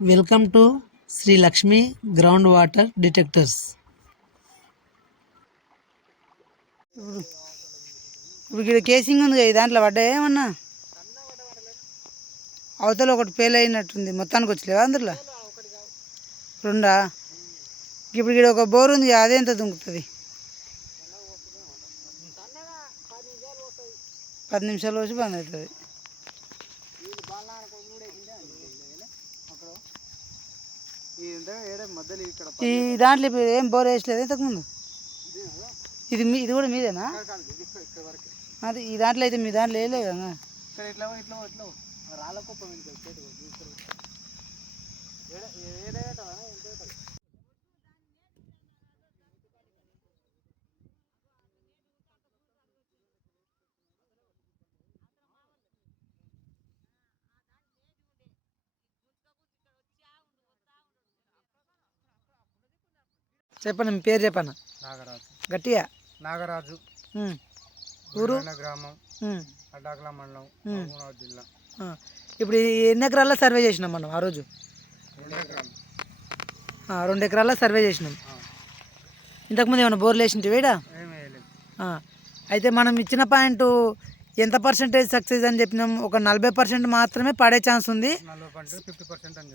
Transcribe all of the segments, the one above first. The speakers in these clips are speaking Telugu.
Welcome to Sri Lakshmi ground water detectors ఇప్పుడు ఇక్కడ కేసింగ్ ఉంది కదా దాంట్లో పడ్డా ఏమన్నా? అవతల ఒకటి ఫెయిల్ అయినట్టుంది మొత్తానికి వచ్చలేవా అందులో? రెండా? ఇప్పుడు ఇక్కడ ఒక బోర్ ఉంది కదా, అదేంత దుంకుతుంది? పది నిమిషాలు వచ్చి బంద్ అవుతుంది. ఈ దాంట్లో ఏం బోర్ వేసలేదు ఇంతకుముందు ఇది మీ ఇది కూడా మీదేనా? అది ఈ దాంట్లో అయితే మీ దాంట్లో వేయలేదు కదా చెప్పండి మీ పేరు చెప్పన్న నాగరాజు. గట్టిగా? నాగరాజు. ఊరు? గ్రామం. అడ్డాకుల మండలం జిల్లా. ఇప్పుడు ఎన్ని ఎకరాల్లో సర్వే చేసినాం మనం ఆ రోజు? రెండు ఎకరాల్లో సర్వే చేసినాం. ఇంతకుముందు ఏమైనా బోర్లు వేసింటి వేడా ఏమీ వేయలేదు. అయితే మనం ఇచ్చిన పాయింట్ ఎంత పర్సెంటేజ్ సక్సెస్ అని చెప్పినాం? ఒక నలభై పర్సెంట్ మాత్రమే పడే ఛాన్స్ ఉంది.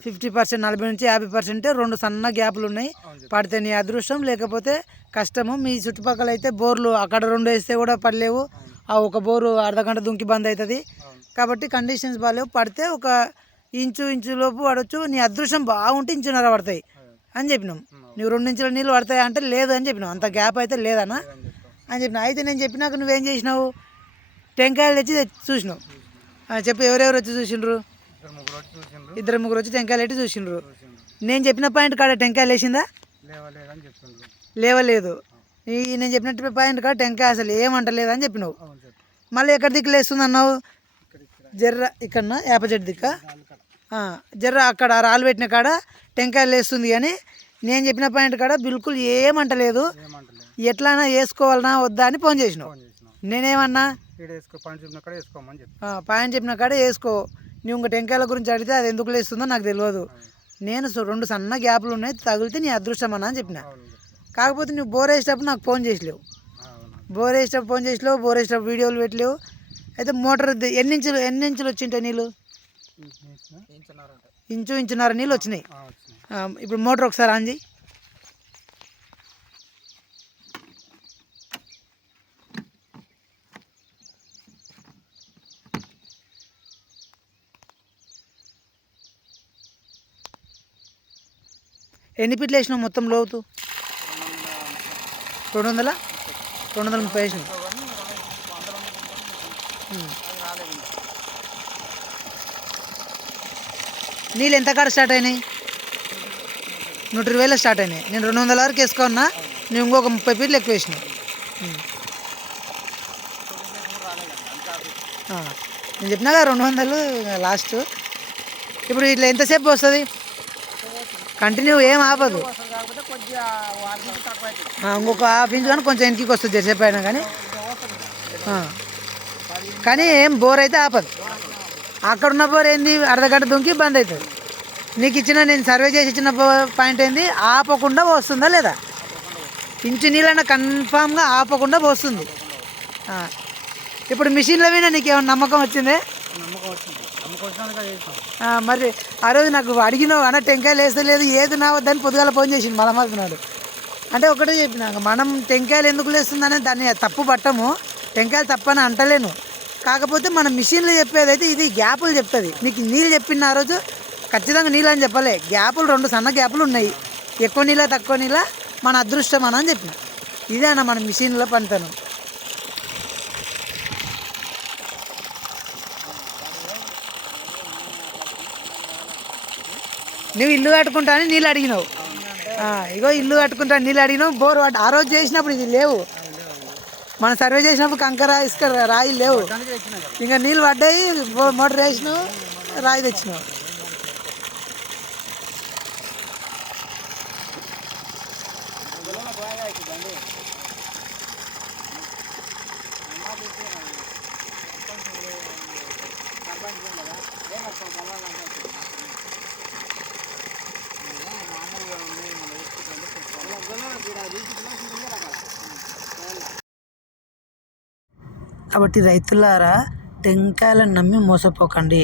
ఫిఫ్టీ పర్సెంట్ నలభై నుంచి యాభై పర్సెంట్ రెండు సన్న గ్యాపులు ఉన్నాయి. పడితే నీ అదృష్టం లేకపోతే కష్టము. మీ చుట్టుపక్కల అయితే బోర్లు అక్కడ రెండు వేస్తే కూడా పడలేవు. ఆ ఒక బోరు అర్ధ గంట దుంకి బంద్ అవుతుంది. కాబట్టి కండిషన్స్ బాగాలేవు పడితే ఒక ఇంచు ఇంచు లోపు పడవచ్చు నీ అదృష్టం బాగుంటే ఇంచున్నర పడతాయి. అని చెప్పినాం. నువ్వు రెండు ఇంచుల నీళ్ళు పడతాయి అంటే లేదు అని చెప్పినావు అంత గ్యాప్ అయితే లేదన్నా అని చెప్పిన. అయితే నేను చెప్పినాక నువ్వేం చేసినావు? టెంకాయలు తెచ్చి ఆ, చెప్పు ఎవరెవరు వచ్చి చూసిండ్రు? ఇద్దరు ముగ్గురు వచ్చి టెంకాయలు పెట్టి చూసిండ్రు. నేను చెప్పిన పాయింట్ కాడ టెంకాయలు వేసిందా లేవలేదు. ఈ నేను చెప్పినట్టు పాయింట్ కాడ టెంకాయ అసలు ఏమంటలేదు అని చెప్పినావు మళ్ళీ ఎక్కడ దిక్కు లేస్తుంది అన్నావు? జర్ర ఇక్కడ. వేప చెట్టు దిక్క? జర్ర అక్కడ రాళ్ళు పెట్టిన కాడ టెంకాయలు వేస్తుంది కానీ నేను చెప్పిన పాయింట్ కాడ బిల్కుల్ ఏమంటలేదు. ఎట్లైనా వేసుకోవాలనా వద్దా అని ఫోన్ చేసినావు. ఫోన్ వేసుకో కాడ వేసుకోమని చెప్పి. పాయింట్ చెప్పిన కాడ వేసుకో. నువ్వు ఇంకా టెంకాయల గురించి అడిగితే అది ఎందుకు లేస్తుందో నాకు తెలియదు. నేను రెండు సన్న గ్యాప్లు ఉన్నాయి తగిలితే నీ అదృష్టం అన్న అని చెప్పిన. కాకపోతే నువ్వు బోర్ వేసేటప్పుడు నాకు ఫోన్ చేసలేవు. బోర్ వేసేటప్పుడు ఫోన్ చేసలేవు బోర్ వేసేటప్పుడు వీడియోలు పెట్టలేవు. అయితే మోటార్ ఎన్ని ఇంచులు ఎన్ని ఇంచులు వచ్చింటాయి నీళ్ళు? ఇంచు ఇంచున్నర నీళ్ళు వచ్చినాయి. ఇప్పుడు మోటార్ ఒకసారి ఆన్ చేయి. ఎన్ని పిట్లు వేసినావు మొత్తం లోతు? రెండు వందల? రెండు వందల ముప్పై వేసినావు. నీళ్ళు ఎంత కాడ స్టార్ట్ అయినాయి? నూట ఇరవై వేలు స్టార్ట్ అయినాయి. నేను రెండు వందల వరకు వేసుకున్నా నువ్వు ఇంకొక ముప్పై ఫీట్లు ఎక్కువ వేసినావు. నేను చెప్పినా రెండు వందలు లాస్ట్. ఇప్పుడు ఇట్లా ఎంతసేపు వస్తుంది? కంటిన్యూ ఏం ఆపదు. ఇంకొక హాఫ్ ఇంచ్ కానీ కొంచెం ఇంటికి వస్తుంది జరసేపు అయినా కానీ కానీ ఏం బోర్ అయితే ఆపదు. అక్కడ ఉన్న బోర్ ఏంది? అర్ధగంట దుంకి బంద్ అవుతుంది నీకు ఇచ్చిన నేను సర్వే చేసి ఇచ్చిన పాయింట్ ఏంది? ఆపకుండా వస్తుందా లేదా? ఇంచు నీళ్ళన్నా కన్ఫామ్గా ఆపకుండా పోస్తుంది. ఇప్పుడు మిషన్ల మీద నీకు ఏమైనా నమ్మకం వచ్చిందే? నమ్మకం మరి ఆ రోజు నాకు అడిగినావు అన్న టెంకాయలు వేస్తలేదు ఏది నా వద్దని పొద్దుగాల ఫోన్ చేసిండు మలమాకున్నాడు అంటే ఒకటే చెప్పినాక మనం టెంకాయలు ఎందుకు లేస్తుందని దాన్ని తప్పు పట్టము టెంకాయలు తప్పని అంటలేను. కాకపోతే మన మిషన్లు చెప్పేదైతే ఇది గ్యాపులు చెప్తుంది. నీకు నీళ్ళు చెప్పింది ఆ రోజు ఖచ్చితంగా నీళ్ళు అని చెప్పలే. గ్యాపులు రెండు సన్న గ్యాపులు ఉన్నాయి. ఎక్కువ నీళ్ళ తక్కువ నీళ్ళ మన అదృష్టం అని చెప్పిన. ఇదే అన్న మన మిషన్లో పనితనం నువ్వు ఇల్లు కట్టుకుంటా అని నీళ్ళు అడిగినావు. ఇగో ఇల్లు కట్టుకుంటా నీళ్ళు అడిగినావు బోర్ వాట్- ఆ రోజు చేసినప్పుడు ఇది లేవు. మనం సర్వే చేసినప్పుడు కంకర ఇసుక రాయి లేవు. ఇంకా నీళ్ళు పడ్డాయి మోటార్ వేసినావు రాయి తెచ్చినావు. కాబట్టి రైతులారా టెంకాయలను నమ్మి మోసపోకండి.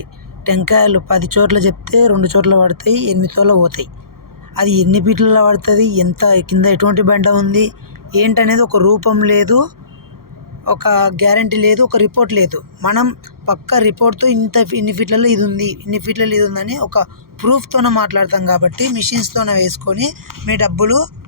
టెంకాయలు పది చోట్ల చెప్తే రెండు చోట్ల పడతాయి ఎనిమిది చోట్ల పోతాయి. అది ఎన్ని పీట్లలో పడుతుంది ఎంత కింద ఎటువంటి బండ ఉంది? ఏంటనేది ఒక రూపం లేదు ఒక గ్యారంటీ లేదు ఒక రిపోర్ట్ లేదు. మనం పక్క రిపోర్ట్తో ఇంత ఇన్ని ఫీట్లలో ఇది ఉంది ఇన్ని ఫీట్లలో ఇది ఉందని ఒక ప్రూఫ్తోనే మాట్లాడతాం కాబట్టి మిషన్స్తోనే వేసుకొని మీ డబ్బులు